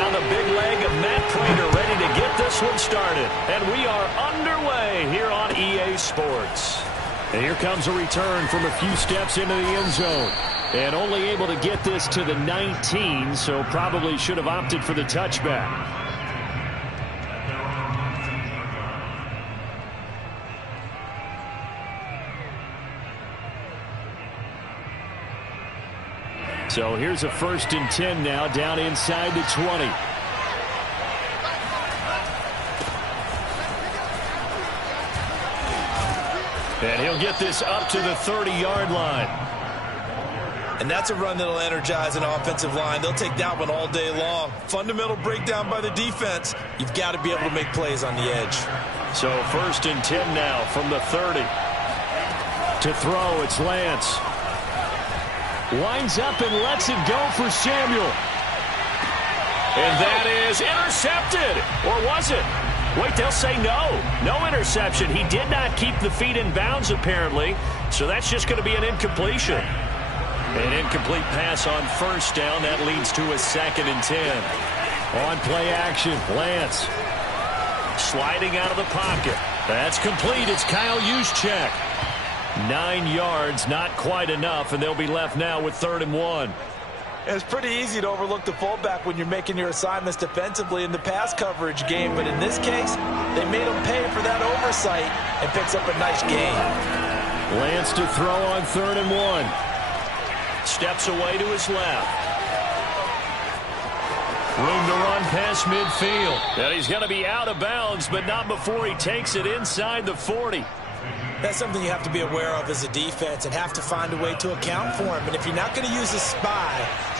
now the big leg of Matt Pratt ready to get this one started. And we are underway here on EA Sports. And here comes a return from a few steps into the end zone. And only able to get this to the 19, so probably should have opted for the touchback. So here's a 1st and 10 now, down inside the 20. And he'll get this up to the 30-yard line. And that's a run that'll energize an offensive line. They'll take that one all day long. Fundamental breakdown by the defense. You've got to be able to make plays on the edge. So 1st and 10 now from the 30. To throw, it's Lance. Winds up and lets it go for Samuel. And that is intercepted. Or was it? Wait, they'll say no. No interception. He did not keep the feet in bounds, apparently. So that's just going to be an incompletion. An incomplete pass on 1st down. That leads to a 2nd and 10. On play action, Lance. Sliding out of the pocket. That's complete. It's Kyle Juszczyk. 9 yards, not quite enough, and they'll be left now with 3rd and 1. It's pretty easy to overlook the fullback when you're making your assignments defensively in the pass coverage game, but in this case, they made him pay for that oversight and picks up a nice gain. Lance to throw on 3rd and 1. Steps away to his left. Room to run past midfield. And he's going to be out of bounds, but not before he takes it inside the 40. That's something you have to be aware of as a defense and have to find a way to account for him. And if you're not going to use a spy,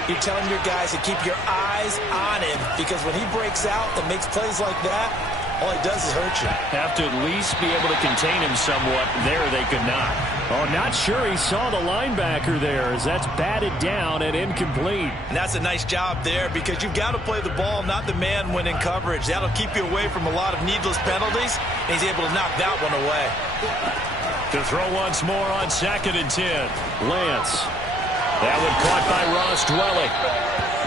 you're telling your guys to keep your eyes on him, because when he breaks out and makes plays like that, all he does is hurt you. Have to at least be able to contain him somewhat. There they could not. Oh, not sure he saw the linebacker there, as that's batted down and incomplete. And that's a nice job there, because you've got to play the ball, not the man when in coverage. That'll keep you away from a lot of needless penalties, and he's able to knock that one away. To throw once more on 2nd and 10. Lance. That one caught by Ross Dwelling.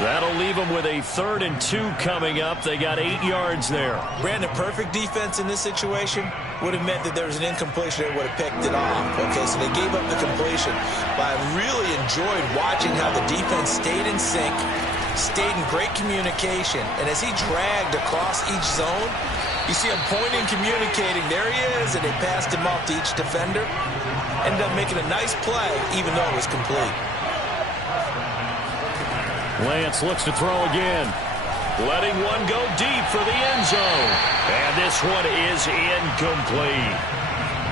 That'll leave them with a 3rd and 2 coming up. They got 8 yards there. Brandon, perfect defense in this situation would have meant that there was an incompletion. They would have picked it off. Okay, so they gave up the completion. But I really enjoyed watching how the defense stayed in sync, stayed in great communication. And as he dragged across each zone, you see him pointing, communicating. There he is, and they passed him off to each defender. Ended up making a nice play, even though it was complete. Lance looks to throw again. Letting one go deep for the end zone. And this one is incomplete.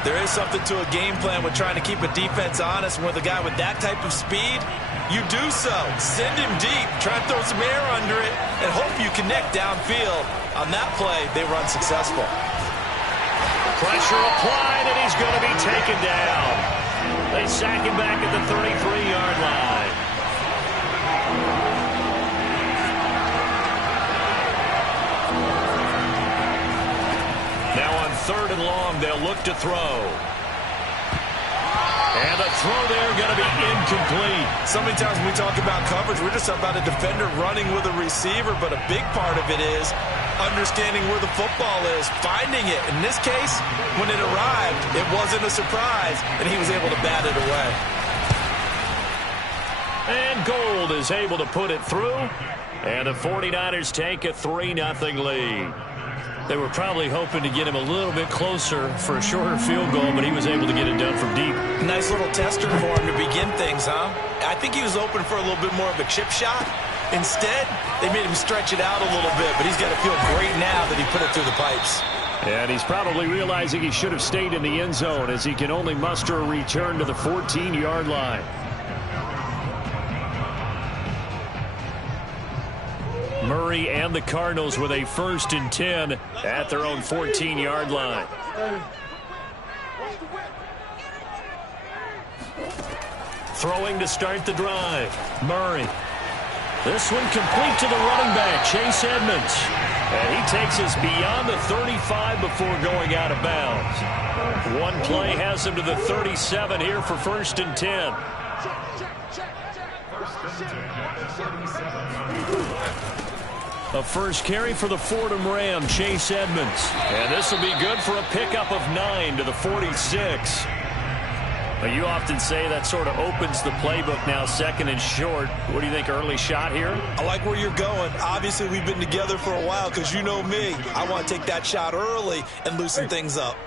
There is something to a game plan with trying to keep a defense honest. With a guy with that type of speed, you do so. Send him deep. Try and throw some air under it and hope you connect downfield. On that play, they were unsuccessful. Pressure applied, and he's going to be taken down. They sack him back at the 33-yard line. Now on 3rd and long, they'll look to throw. And the throw there going to be incomplete. So many times when we talk about coverage, we're just about a defender running with a receiver, but a big part of it is understanding where the football is, finding it. In this case, when it arrived, it wasn't a surprise, and he was able to bat it away. And Gold is able to put it through, and the 49ers take a 3-0 lead. They were probably hoping to get him a little bit closer for a shorter field goal, but he was able to get it done from deep. Nice little tester for him to begin things, huh? I think he was open for a little bit more of a chip shot. Instead, they made him stretch it out a little bit, but he's got to feel great now that he put it through the pipes. And he's probably realizing he should have stayed in the end zone, as he can only muster a return to the 14-yard line. Murray and the Cardinals with a 1st and 10 at their own 14-yard line. Throwing to start the drive. Murray. This one complete to the running back, Chase Edmonds. And he takes us beyond the 35 before going out of bounds. One play has him to the 37 here for 1st and 10. A first carry for the Fordham Ram, Chase Edmonds. And this will be good for a pickup of 9 to the 46. Well, you often say that sort of opens the playbook now, second and short. What do you think, early shot here? I like where you're going. Obviously, we've been together for a while because you know me. I want to take that shot early and loosen things up.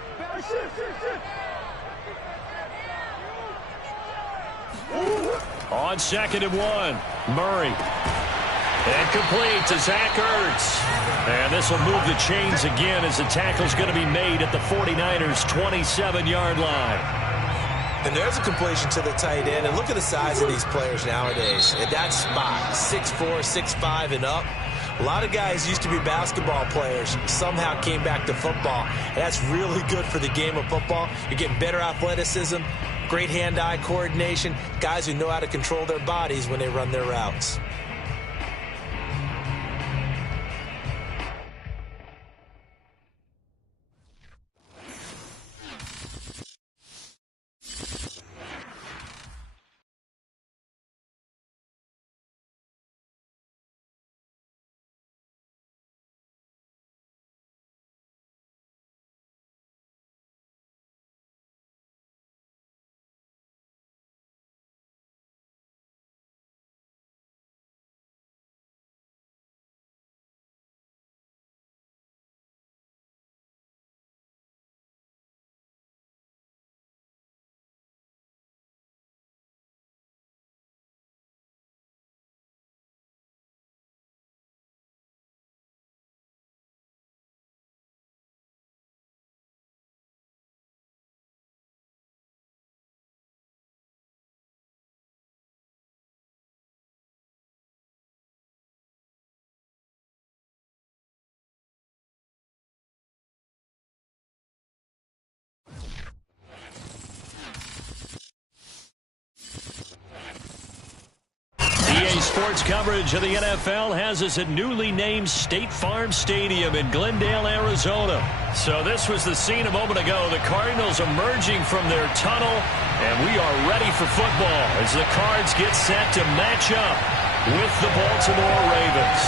On 2nd and 1, Murray. And complete to Zach Ertz. And this will move the chains again as the tackle's going to be made at the 49ers' 27-yard line. And there's a completion to the tight end. And look at the size of these players nowadays. At that spot, 6'4", 6'5", and up. A lot of guys used to be basketball players, somehow came back to football. And that's really good for the game of football. You're getting better athleticism, great hand-eye coordination, guys who know how to control their bodies when they run their routes. EA Sports coverage of the NFL has us at newly named State Farm Stadium in Glendale, Arizona. So this was the scene a moment ago. The Cardinals emerging from their tunnel, and we are ready for football as the Cards get set to match up with the Baltimore Ravens.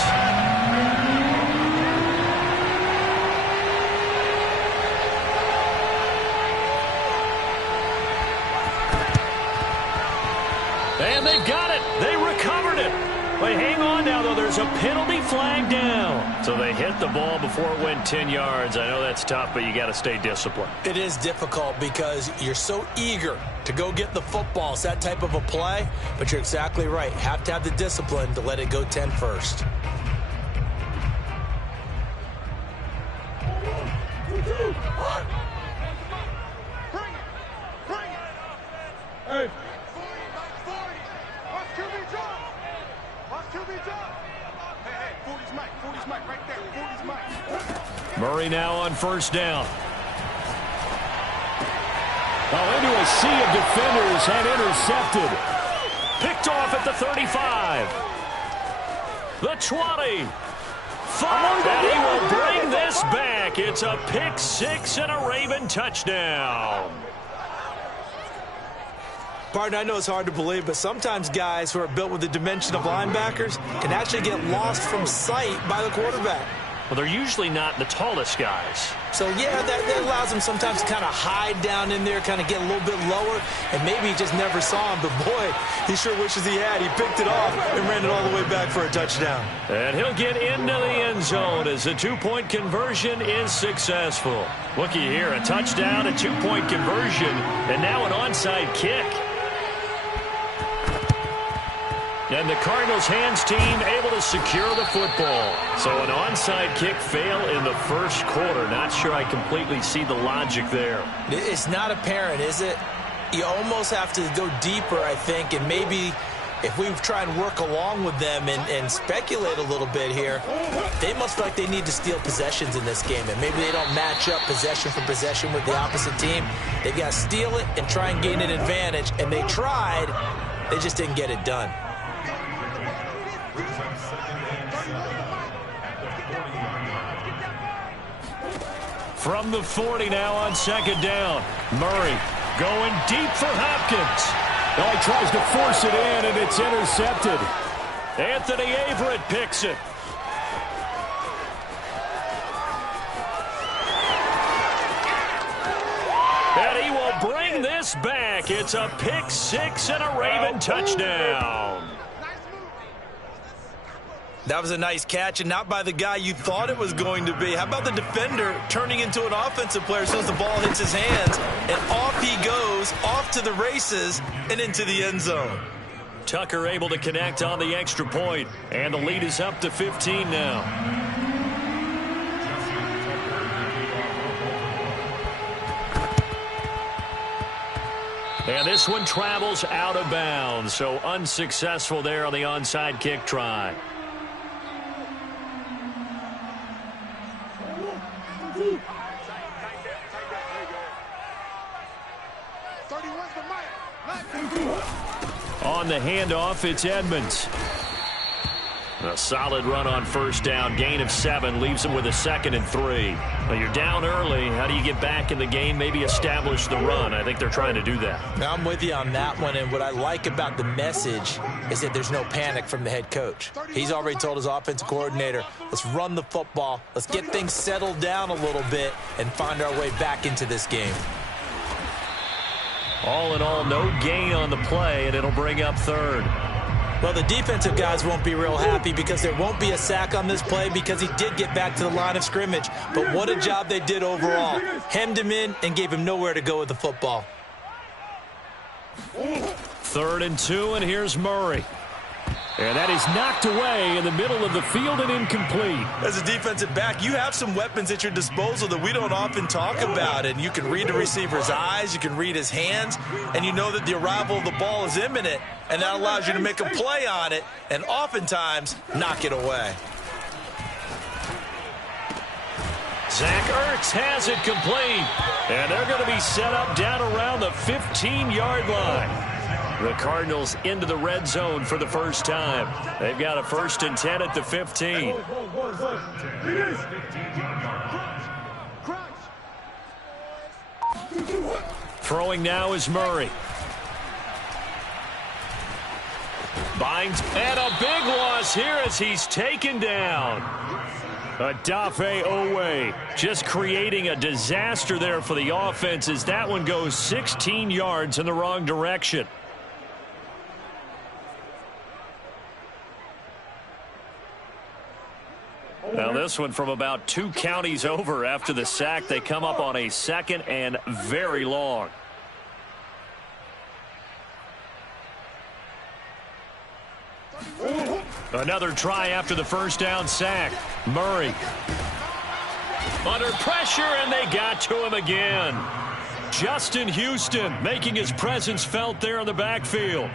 And they've got it. They recovered it. But hang on now, though. There's a penalty flag down. So they hit the ball before it went 10 yards. I know that's tough, but you got to stay disciplined. It is difficult because you're so eager to go get the football. It's that type of a play, but you're exactly right. Have to have the discipline to let it go 10 first. Hey. Murray now on first down. Oh, into a sea of defenders and intercepted. Picked off at the 35. The 20. 5. And he will bring this back. It's a pick six and a Raven touchdown. Partner, I know it's hard to believe, but sometimes guys who are built with the dimension of linebackers can actually get lost from sight by the quarterback. Well, they're usually not the tallest guys. So, yeah, that allows him sometimes to kind of hide down in there, kind of get a little bit lower, and maybe he just never saw him. But, boy, he sure wishes he had. He picked it off and ran it all the way back for a touchdown. And he'll get into the end zone as the two-point conversion is successful. Looky here, a touchdown, a two-point conversion, and now an onside kick. And the Cardinals' hands team able to secure the football. So an onside kick fail in the first quarter. Not sure I completely see the logic there. It's not apparent, is it? You almost have to go deeper, I think, and maybe if we try and work along with them and speculate a little bit here, they must feel like they need to steal possessions in this game, and maybe they don't match up possession for possession with the opposite team. They've got to steal it and try and gain an advantage, and they tried. They just didn't get it done. From the 40 now on second down. Murray going deep for Hopkins. Oh, he tries to force it in, and it's intercepted. Anthony Averett picks it. toss back. It's a pick six and a Raven touchdown. That was a nice catch, and not by the guy you thought it was going to be. How about the defender turning into an offensive player as soon as the ball hits his hands, and off he goes, off to the races, and into the end zone. Tucker able to connect on the extra point, and the lead is up to 15 now. And this one travels out of bounds, so unsuccessful there on the onside kick try. On the handoff, it's Edmonds. A solid run on first down. Gain of 7 leaves them with a 2nd and 3. Well, you're down early. How do you get back in the game? Maybe establish the run. I think they're trying to do that. I'm with you on that one, and what I like about the message is that there's no panic from the head coach. He's already told his offensive coordinator, let's run the football, let's get things settled down a little bit, and find our way back into this game. All in all, no gain on the play, and it'll bring up 3rd. Well, the defensive guys won't be real happy because there won't be a sack on this play because he did get back to the line of scrimmage. But what a job they did overall. Hemmed him in and gave him nowhere to go with the football. 3rd and 2, and here's Murray. And that is knocked away in the middle of the field and incomplete. As a defensive back, you have some weapons at your disposal that we don't often talk about. And you can read the receiver's eyes, you can read his hands, and you know that the arrival of the ball is imminent. And that allows you to make a play on it and oftentimes knock it away. Zach Ertz has it complete. And they're going to be set up down around the 15-yard line. The Cardinals into the red zone for the first time. They've got a 1st and 10 at the 15. Throwing now is Murray. Binds, and a big loss here as he's taken down. Adafe Owe just creating a disaster there for the offense as that one goes 16 yards in the wrong direction. Now this one from about 2 counties over after the sack. They come up on a 2nd and very long. Another try after the first down sack. Murray under pressure, and they got to him again. Justin Houston making his presence felt there in the backfield.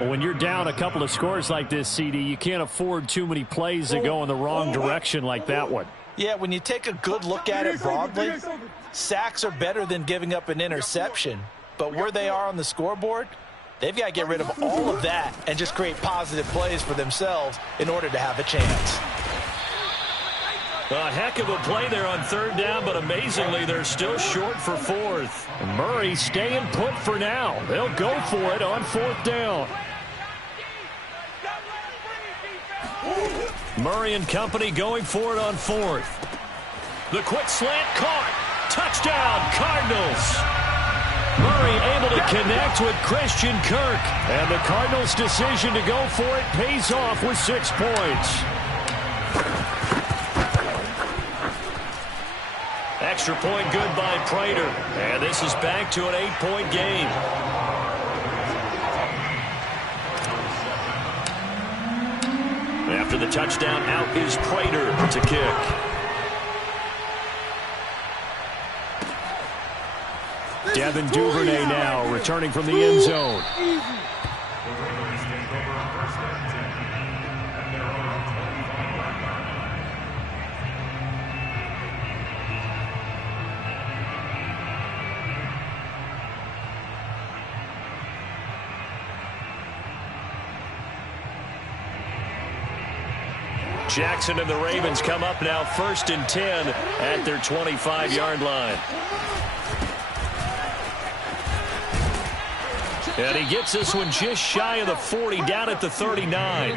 Well, when you're down a couple of scores like this, CD, you can't afford too many plays that go in the wrong direction like that one. Yeah, when you take a good look at it broadly, sacks are better than giving up an interception. But where they are on the scoreboard, they've got to get rid of all of that and just create positive plays for themselves in order to have a chance. A heck of a play there on 3rd down, but amazingly, they're still short for 4th. And Murray staying put for now. They'll go for it on 4th down. Murray and company going for it on 4th. The quick slant caught. Touchdown, Cardinals. Murray able to connect with Christian Kirk. And the Cardinals' decision to go for it pays off with 6 points. Extra point good by Prater. And this is back to an 8-point game. After the touchdown, out is Prater to kick. Devin Duvernay now returning from the end zone. Jackson and the Ravens come up now 1st and 10 at their 25-yard line. And he gets this one just shy of the 40, down at the 39.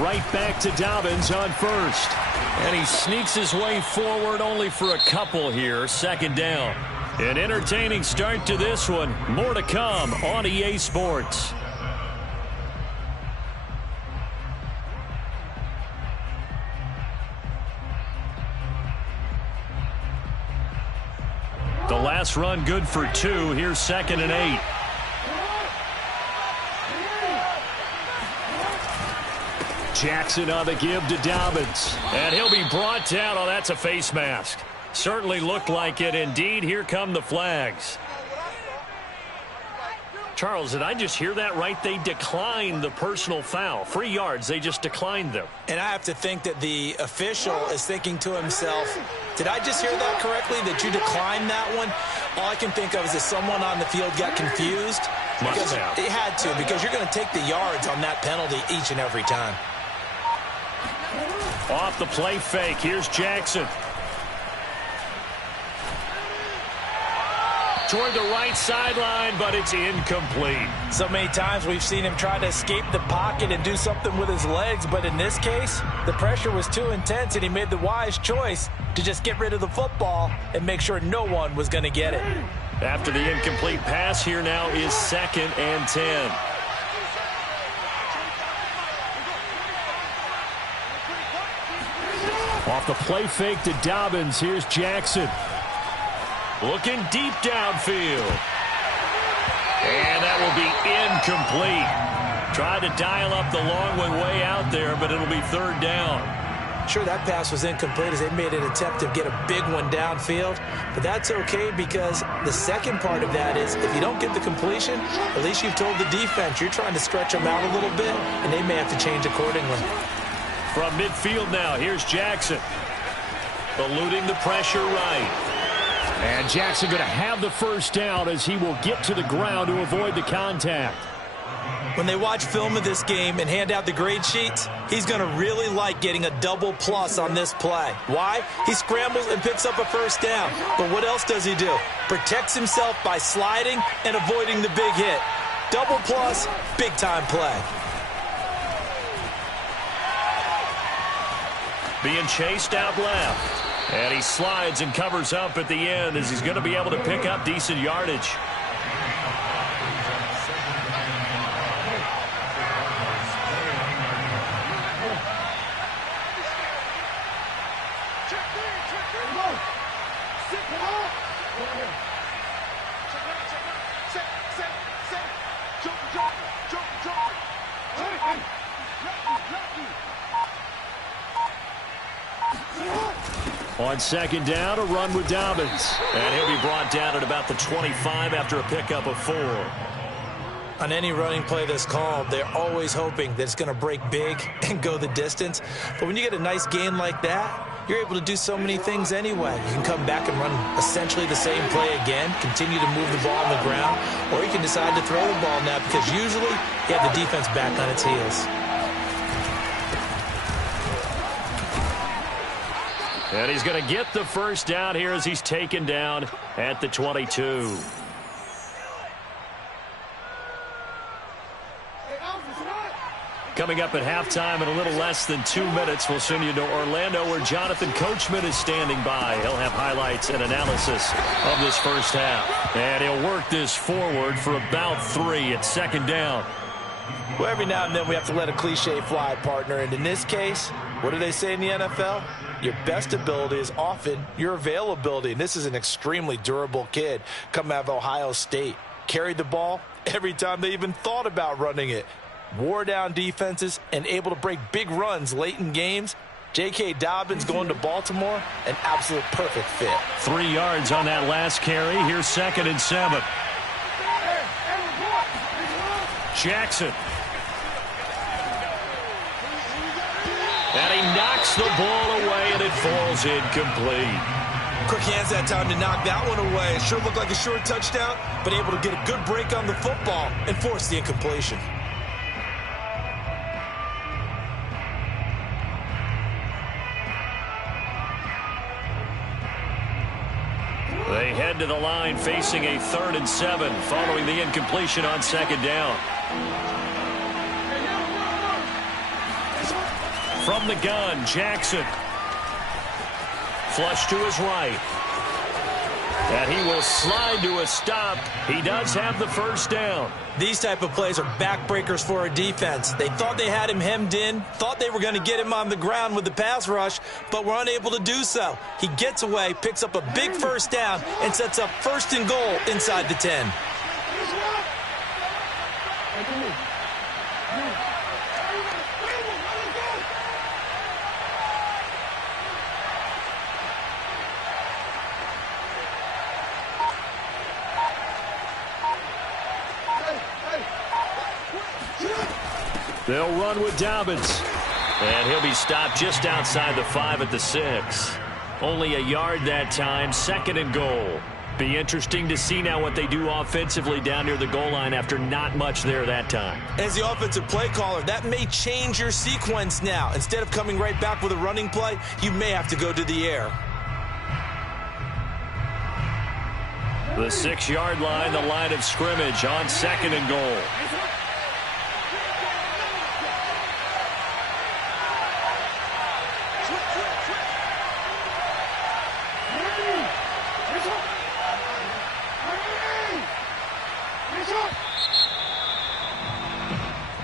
Right back to Dobbins on first. And he sneaks his way forward only for a couple here. Second down. An entertaining start to this one. More to come on EA Sports. The last run good for 2. Here's 2nd and 8. Jackson on the give to Dobbins. And he'll be brought down. Oh, that's a face mask. Certainly looked like it. Indeed, here come the flags. Charles, did I just hear that right? They declined the personal foul. 3 yards, they just declined them. And I have to think that the official is thinking to himself, did I just hear that correctly, that you declined that one? All I can think of is that someone on the field got confused. Must have. They had to, because you're going to take the yards on that penalty each and every time. Off the play fake, here's Jackson. Toward the right sideline, but it's incomplete. So many times we've seen him try to escape the pocket and do something with his legs, but in this case, the pressure was too intense, and he made the wise choice to just get rid of the football and make sure no one was going to get it. After the incomplete pass, here now is 2nd and 10. Off the play fake to Dobbins, here's Jackson. Looking deep downfield. And that will be incomplete. Tried to dial up the long one way out there, but it'll be 3rd down. Sure, that pass was incomplete as they made an attempt to get a big one downfield. But that's okay, because the second part of that is if you don't get the completion, at least you've told the defense you're trying to stretch them out a little bit, and they may have to change accordingly. From midfield now, here's Jackson. Eluding the pressure right. And Jackson going to have the first down as he will get to the ground to avoid the contact. When they watch film of this game and hand out the grade sheets, he's going to really like getting a double plus on this play. Why? He scrambles and picks up a first down. But what else does he do? Protects himself by sliding and avoiding the big hit. Double plus, big time play. Being chased out left. And he slides and covers up at the end as he's going to be able to pick up decent yardage. On 2nd down, a run with Dobbins. And he'll be brought down at about the 25 after a pickup of 4. On any running play that's called, they're always hoping that it's going to break big and go the distance. But when you get a nice gain like that, you're able to do so many things anyway. You can come back and run essentially the same play again, continue to move the ball on the ground, or you can decide to throw the ball now because usually you have the defense back on its heels. And he's going to get the first down here as he's taken down at the 22. Coming up at halftime in a little less than 2 minutes, we'll send you to Orlando where Jonathan Coachman is standing by. He'll have highlights and analysis of this first half. And he'll work this forward for about 3 at 2nd down. Well, every now and then we have to let a cliche fly, partner. And in this case, what do they say in the NFL? Your best ability is often your availability. And this is an extremely durable kid coming out of Ohio State. Carried the ball every time they even thought about running it. Wore down defenses and able to break big runs late in games. J.K. Dobbins going to Baltimore, an absolute perfect fit. 3 yards on that last carry. Here's 2nd and 7. Jackson. And he knocks the ball away, and it falls incomplete. Quick hands that time to knock that one away. It sure looked like a short touchdown, but able to get a good break on the football and force the incompletion. They head to the line facing a 3rd and 7 following the incompletion on 2nd down. From the gun, Jackson. Flush to his right. And he will slide to a stop. He does have the first down. These type of plays are backbreakers for a defense. They thought they had him hemmed in, thought they were going to get him on the ground with the pass rush, but were unable to do so. He gets away, picks up a big first down, and sets up 1st and goal inside the 10. They'll run with Dobbins. And he'll be stopped just outside the 5 at the 6. Only a yard that time, 2nd and goal. Be interesting to see now what they do offensively down near the goal line after not much there that time. As the offensive play caller, that may change your sequence now. Instead of coming right back with a running play, you may have to go to the air. The 6-yard line, the line of scrimmage on 2nd and goal.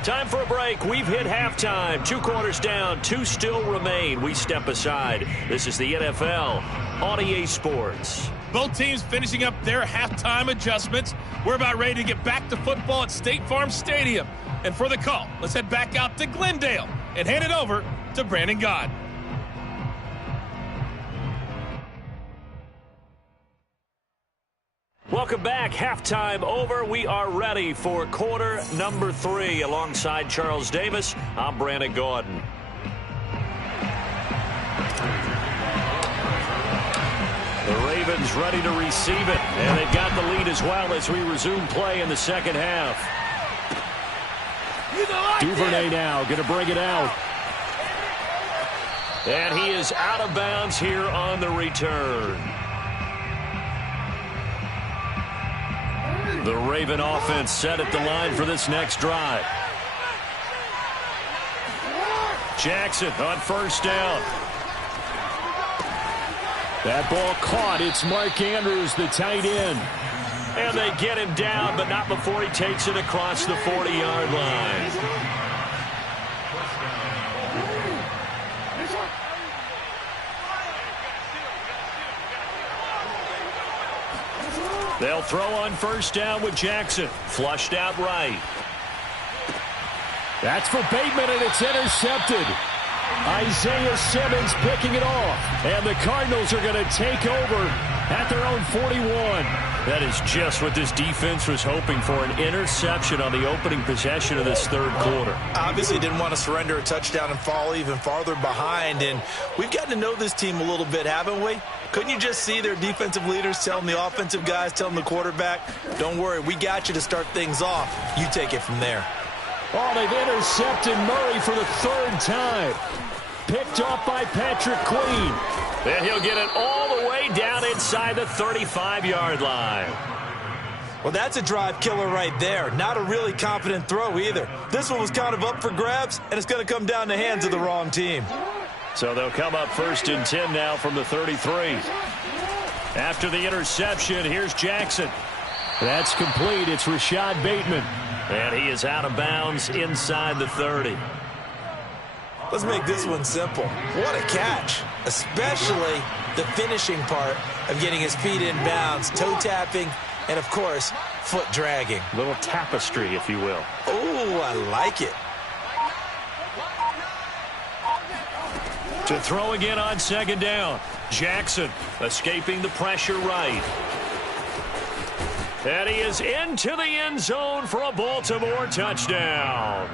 Time for a break. We've hit halftime. 2 quarters down. 2 still remain. We step aside. This is the NFL on EA Sports. Both teams finishing up their halftime adjustments. We're about ready to get back to football at State Farm Stadium. And for the call, let's head back out to Glendale and hand it over to Brandon God. Welcome back. Halftime over. We are ready for quarter number 3. Alongside Charles Davis, I'm Brandon Gordon. The Ravens ready to receive it. And they've got the lead as well as we resume play in the second half. Duvernay now going to bring it out. And he is out of bounds here on the return. The Raven offense set at the line for this next drive. Jackson on first down. That ball caught. It's Mark Andrews, the tight end. And they get him down, but not before he takes it across the 40-yard line. They'll throw on first down with Jackson. Flushed out right. That's for Bateman, and it's intercepted. Isaiah Simmons picking it off. And the Cardinals are going to take over at their own 41. That is just what this defense was hoping for, an interception on the opening possession of this third quarter. Obviously didn't want to surrender a touchdown and fall even farther behind. And we've gotten to know this team a little bit, haven't we? Couldn't you just see their defensive leaders telling the offensive guys, telling the quarterback, don't worry, we got you to start things off. You take it from there. Oh, they've intercepted Murray for the 3rd time. Picked off by Patrick Queen. And he'll get it all the way down inside the 35-yard line. Well, that's a drive killer right there. Not a really confident throw either. This one was kind of up for grabs, and it's going to come down the hands of the wrong team. So they'll come up 1st and 10 now from the 33. After the interception, here's Jackson. That's complete. It's Rashad Bateman. And he is out of bounds inside the 30. Let's make this one simple. What a catch, especially the finishing part of getting his feet in bounds, toe tapping, and, of course, foot dragging. A little tapestry, if you will. Oh, I like it. To throw again on 2nd down. Jackson escaping the pressure right. And he is into the end zone for a Baltimore touchdown.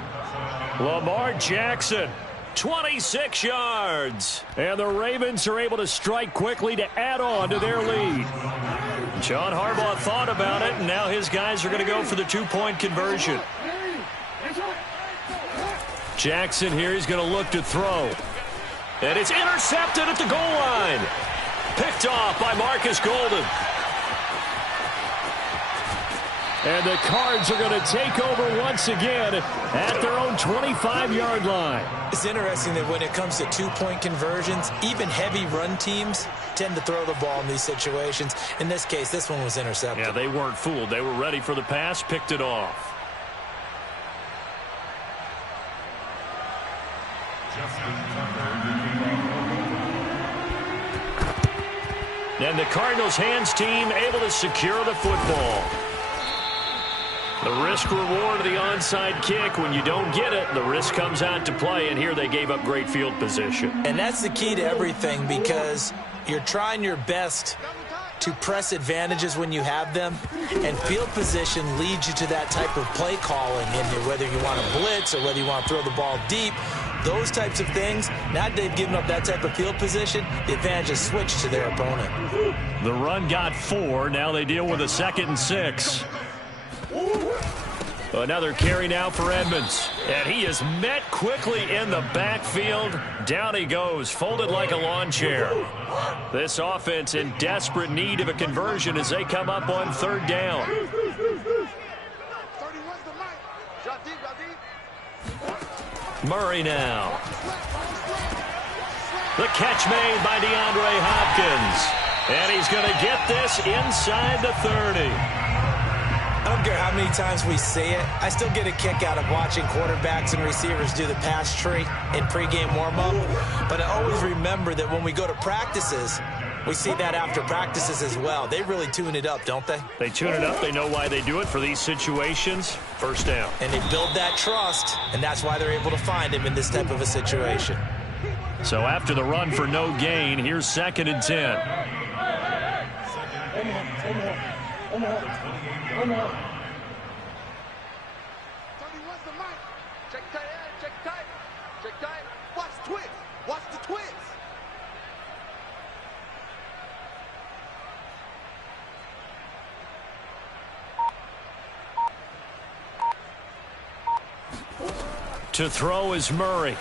Lamar Jackson, 26 yards. And the Ravens are able to strike quickly to add on to their lead. John Harbaugh thought about it, and now his guys are going to go for the 2-point conversion. Jackson here, he's going to look to throw. And it's intercepted at the goal line. Picked off by Marcus Golden. And the Cards are going to take over once again at their own 25-yard line. It's interesting that when it comes to two-point conversions, even heavy run teams tend to throw the ball in these situations. In this case, this one was intercepted. Yeah, they weren't fooled. They were ready for the pass, picked it off. And the Cardinals hands team able to secure the football. The risk reward of the onside kick. When you don't get it, the risk comes out to play, and here they gave up great field position. And that's the key to everything, because you're trying your best to press advantages when you have them, and field position leads you to that type of play calling, and whether you want to blitz or whether you want to throw the ball deep, those types of things. Now they've given up that type of field position, the advantage is switched to their opponent. The run got 4. Now they deal with a 2nd and 6. Another carry now for Edmonds. And he is met quickly in the backfield. Down he goes, folded like a lawn chair. This offense in desperate need of a conversion as they come up on 3rd down. Murray now. The catch made by DeAndre Hopkins. And he's going to get this inside the 30. I don't care how many times we see it. I still get a kick out of watching quarterbacks and receivers do the pass tree in pregame warm-up. But I always remember that when we go to practices, we see that after practices as well. They really tune it up, don't they? They tune it up. They know why they do it for these situations. 1st down. And they build that trust, and that's why they're able to find him in this type of a situation. So after the run for no gain, here's 2nd and 10. Check tight. Watch the twist. Watch the twist. To throw is Murray.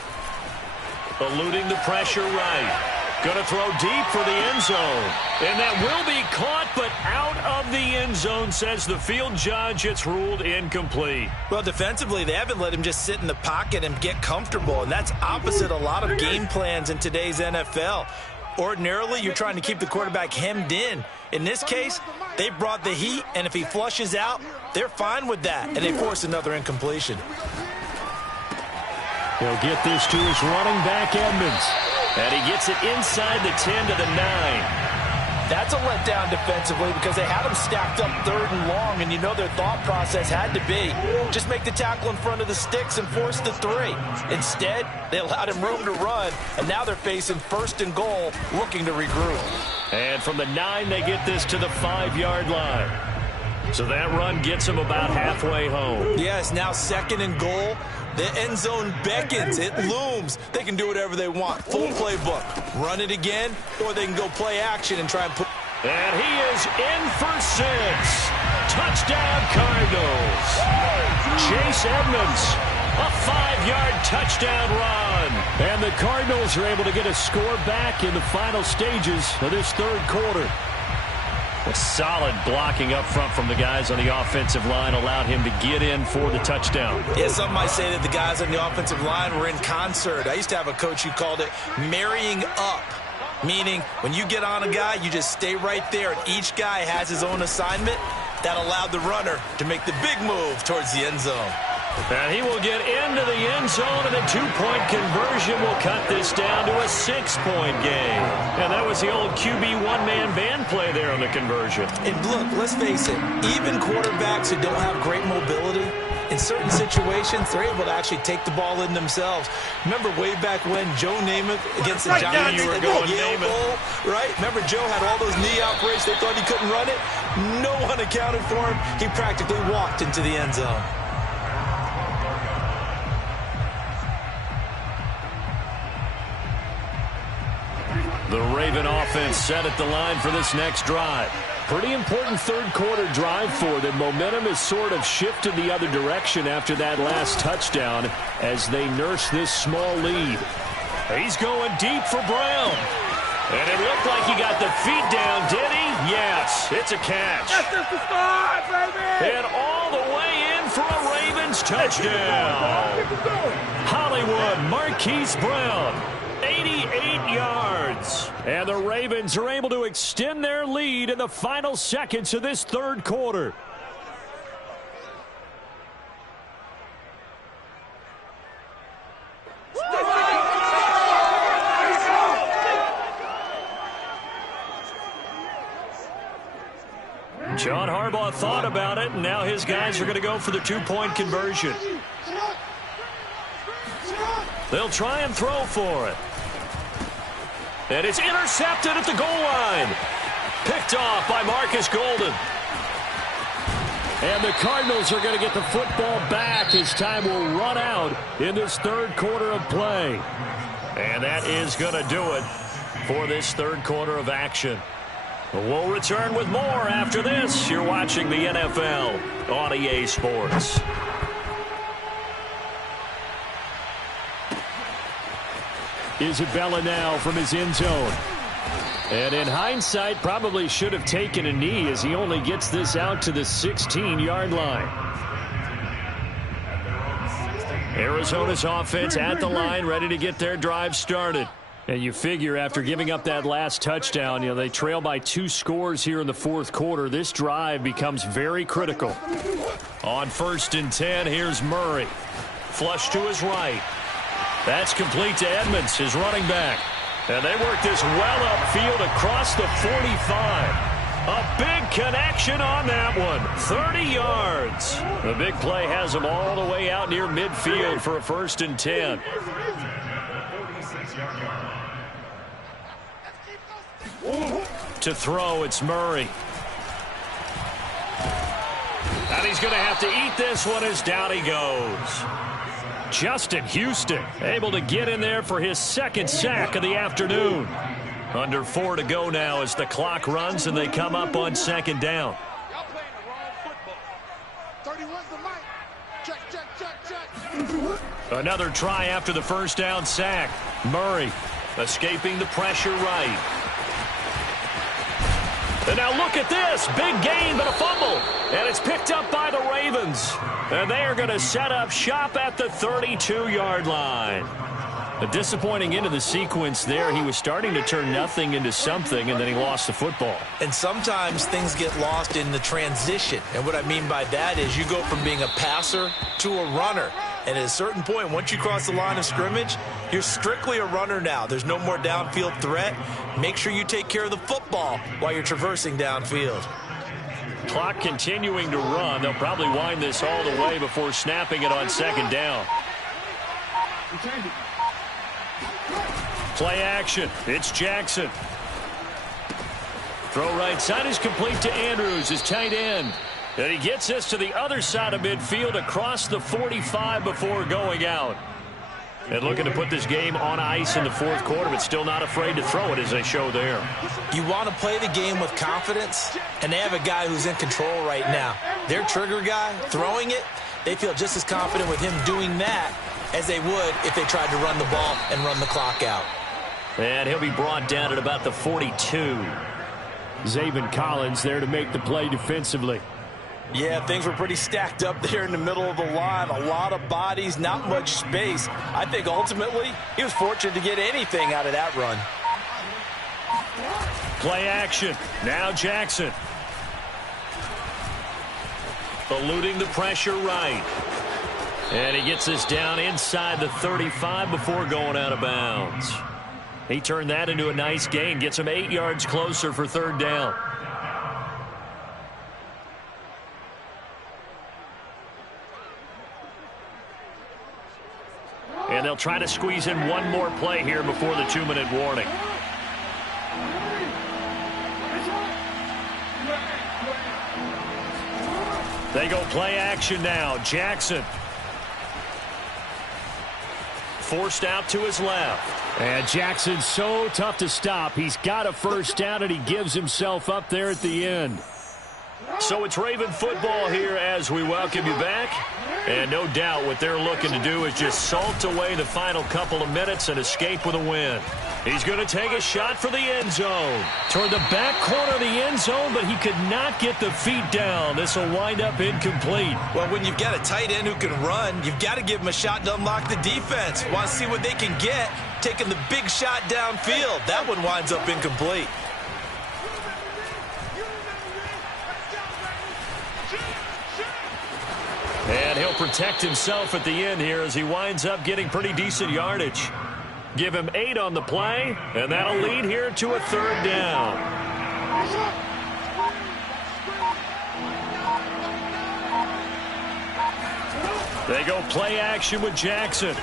Eluding the pressure right. Going to throw deep for the end zone. And that will be caught, but out of the end zone, says the field judge. It's ruled incomplete. Well, defensively, they haven't let him just sit in the pocket and get comfortable, and that's opposite a lot of game plans in today's NFL. Ordinarily, you're trying to keep the quarterback hemmed in. In this case, they brought the heat, and if he flushes out, they're fine with that, and they force another incompletion. He'll get this to his running back, Edmonds. And he gets it inside the 10 to the 9. That's a letdown defensively because they had him stacked up 3rd and long, and you know their thought process had to be just make the tackle in front of the sticks and force the 3. Instead, they allowed him room to run, and now they're facing 1st and goal, looking to regroup. And from the 9, they get this to the 5-yard line. So that run gets them about halfway home. Yes, now 2nd and goal. The end zone beckons. It looms. They can do whatever they want. Full playbook. Run it again, or they can go play action and try and put. And he is in for 6. Touchdown, Cardinals. Chase Edmonds, a 5-yard touchdown run. And the Cardinals are able to get a score back in the final stages of this 3rd quarter. A solid blocking up front from the guys on the offensive line allowed him to get in for the touchdown. Yeah, some might say that the guys on the offensive line were in concert. I used to have a coach who called it marrying up, meaning when you get on a guy, you just stay right there, and each guy has his own assignment. That allowed the runner to make the big move towards the end zone. And he will get into the end zone, and a 2-point conversion will cut this down to a 6-point game. And that was the old QB one-man band play there on the conversion. And look, let's face it, even quarterbacks who don't have great mobility, in certain situations, they're able to actually take the ball in themselves. Remember way back when Joe Namath against the Giants, you were going Yale Bowl, right? Remember Joe had all those knee operations. They thought he couldn't run it. No one accounted for him. He practically walked into the end zone. The Raven offense set at the line for this next drive. Pretty important 3rd quarter drive for them. Momentum has sort of shifted the other direction after that last touchdown as they nurse this small lead. He's going deep for Brown. And it looked like he got the feet down, did he? Yes, it's a catch. That's just the start, baby. And all the way in for a Ravens touchdown. Hollywood Marquise Brown, 88 yards. And the Ravens are able to extend their lead in the final seconds of this third quarter. John Harbaugh thought about it, and now his guys are going to go for the two-point conversion. They'll try and throw for it. And it's intercepted at the goal line. Picked off by Marcus Golden. And the Cardinals are going to get the football back as time will run out in this third quarter of play. And that is going to do it for this third quarter of action. We'll return with more after this. You're watching the NFL on EA Sports. Isabella now from his end zone. And in hindsight, probably should have taken a knee as he only gets this out to the 16-yard line. Arizona's offense at the line, ready to get their drive started. And you figure after giving up that last touchdown, they trail by 2 scores here in the fourth quarter. This drive becomes very critical. On 1st and 10, here's Murray. Flush to his right. That's complete to Edmonds, his running back. And they work this well upfield across the 45. A big connection on that one. 30 yards. The big play has them all the way out near midfield for a 1st and 10. To throw, it's Murray. And he's going to have to eat this one as down he goes. Justin Houston able to get in there for his 2nd sack of the afternoon. Under 4 to go now as the clock runs and they come up on 2nd down. Y'all playing the wrong football. 31's the mic. Check. Another try after the 1st down sack. Murray escaping the pressure right. And now look at this. Big gain, but a fumble. And it's picked up by the Ravens. And they are going to set up shop at the 32-yard line. A disappointing end of the sequence there. He was starting to turn nothing into something, and then he lost the football. And sometimes things get lost in the transition. And what I mean by that is you go from being a passer to a runner. And at a certain point, once you cross the line of scrimmage, you're strictly a runner now. There's no more downfield threat. Make sure you take care of the football while you're traversing downfield. Clock continuing to run. They'll probably wind this all the way before snapping it on 2nd down. Play action. It's Jackson. Throw right side is complete to Andrews, his tight end. And he gets this to the other side of midfield across the 45 before going out. And looking to put this game on ice in the fourth quarter, but still not afraid to throw it as they show there. You want to play the game with confidence, and they have a guy who's in control right now. Their trigger guy throwing it, they feel just as confident with him doing that as they would if they tried to run the ball and run the clock out. And he'll be brought down at about the 42. Zaven Collins there to make the play defensively. Yeah, things were pretty stacked up there in the middle of the line. A lot of bodies, not much space. I think ultimately he was fortunate to get anything out of that run. Play action. Now Jackson. Eluding the pressure right. And he gets this down inside the 35 before going out of bounds. He turned that into a nice gain. Gets him 8 yards closer for 3rd down. And they'll try to squeeze in one more play here before the 2-minute warning. They go play action now. Jackson. Forced out to his left. And Jackson's so tough to stop. He's got a 1st down, and he gives himself up there at the end. So it's Raven football here as we welcome you back. And no doubt what they're looking to do is just salt away the final couple of minutes and escape with a win. He's going to take a shot for the end zone. Toward the back corner of the end zone, but he could not get the feet down. This will wind up incomplete. Well, when you've got a tight end who can run, you've got to give him a shot to unlock the defense. Want to see what they can get, taking the big shot downfield. That one winds up incomplete. And he'll protect himself at the end here as he winds up getting pretty decent yardage. Give him 8 on the play, and that'll lead here to a 3rd down. They go play action with Jackson.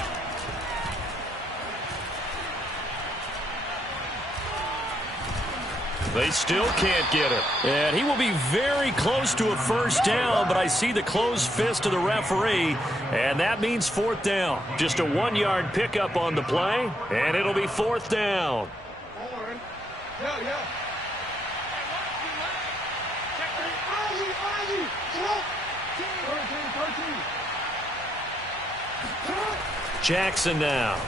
They still can't get it. And he will be very close to a 1st down, but I see the closed fist of the referee, and that means 4th down. Just a 1-yard pickup on the play, and it'll be 4th down. Jackson now.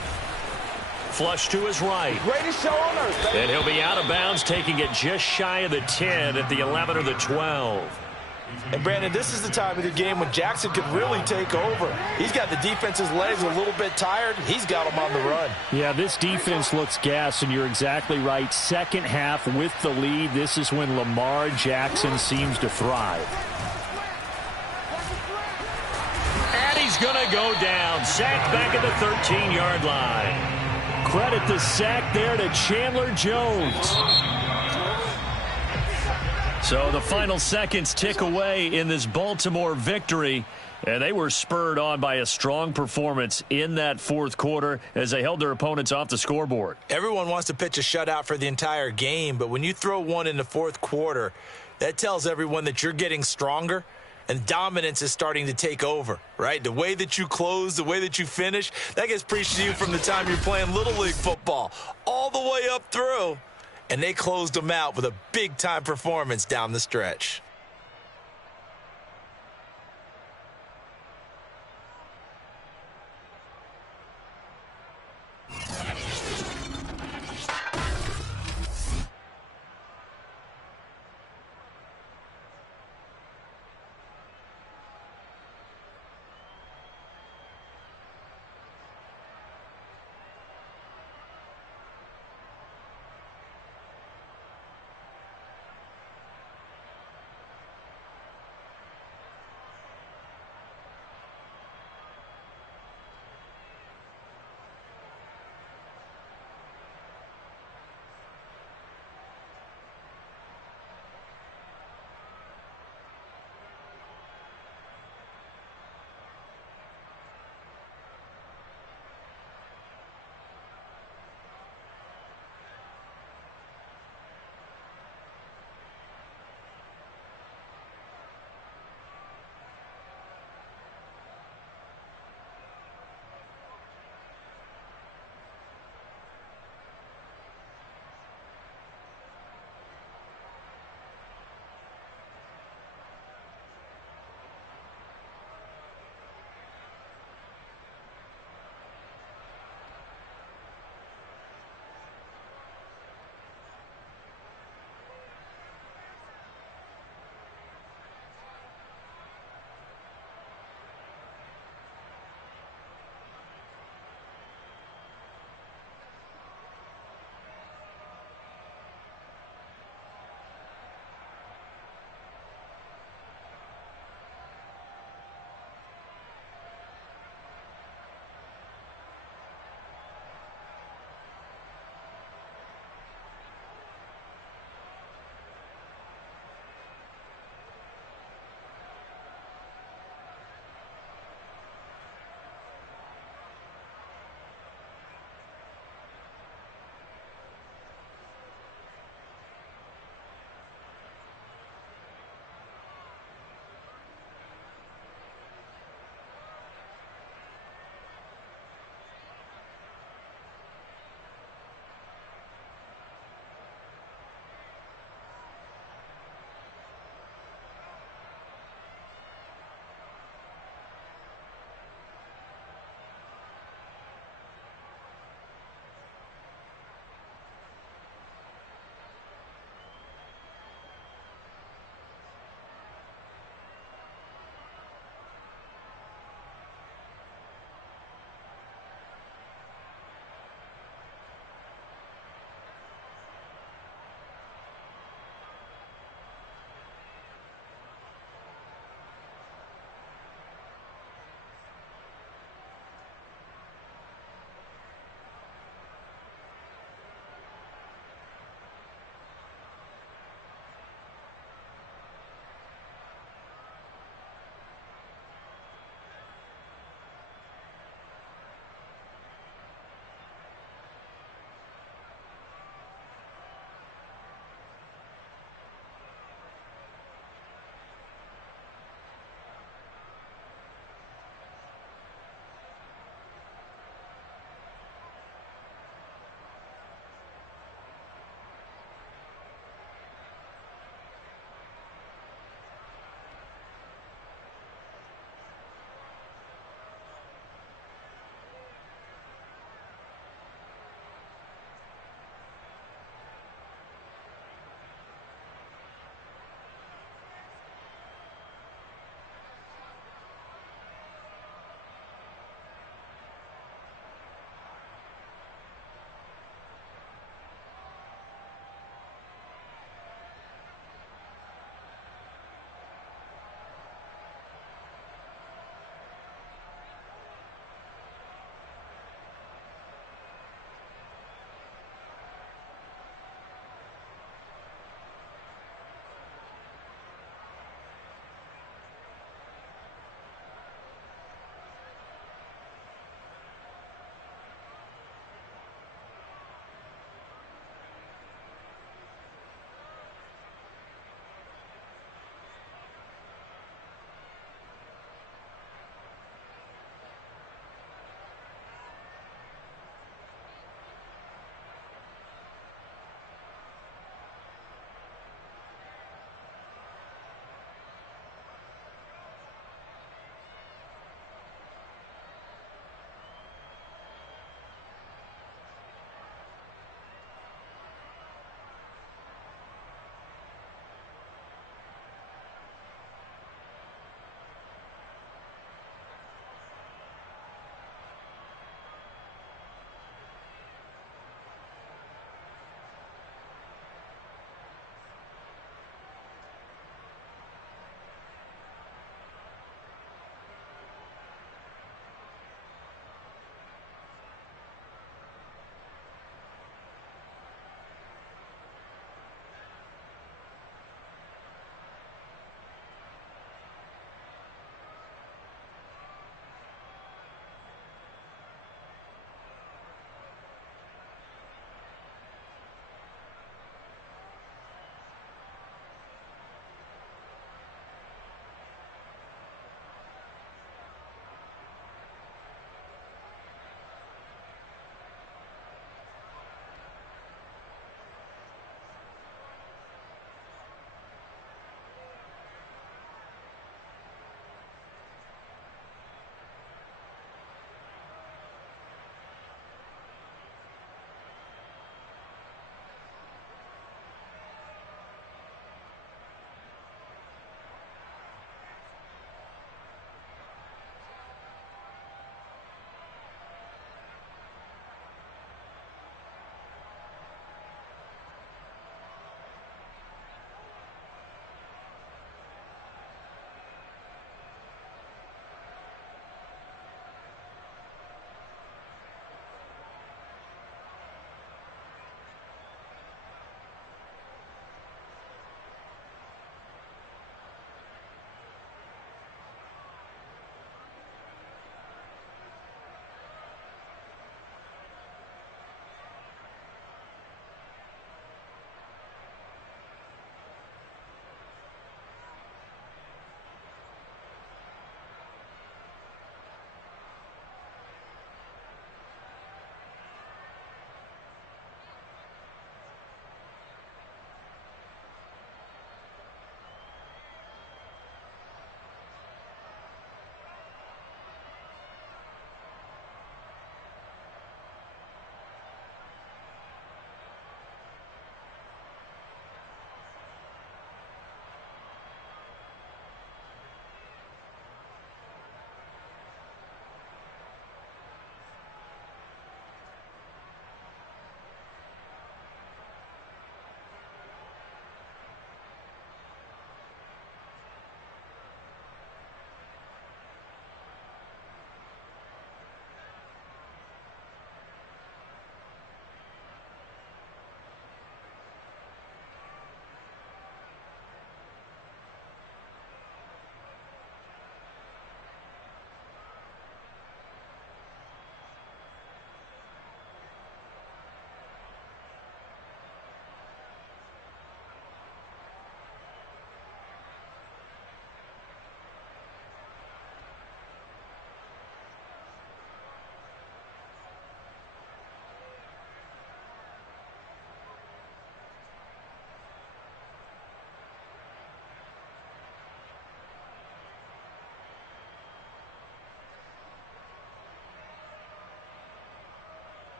Flush to his right. Greatest show on earth. And he'll be out of bounds, taking it just shy of the 10 at the 11 or the 12. And, Brandon, this is the time of the game when Jackson could really take over. He's got the defense's legs a little bit tired. He's got them on the run. Yeah, this defense looks gassed, and you're exactly right. Second half with the lead, this is when Lamar Jackson seems to thrive. And he's going to go down. Sacked back at the 13-yard line. Credit the sack there to Chandler Jones. So the final seconds tick away in this Baltimore victory, and they were spurred on by a strong performance in that 4th quarter as they held their opponents off the scoreboard. Everyone wants to pitch a shutout for the entire game, but when you throw one in the 4th quarter, that tells everyone that you're getting stronger. And dominance is starting to take over, right? The way that you close, the way that you finish, that gets preached to you from the time you're playing Little League football all the way up through. And they closed them out with a big-time performance down the stretch.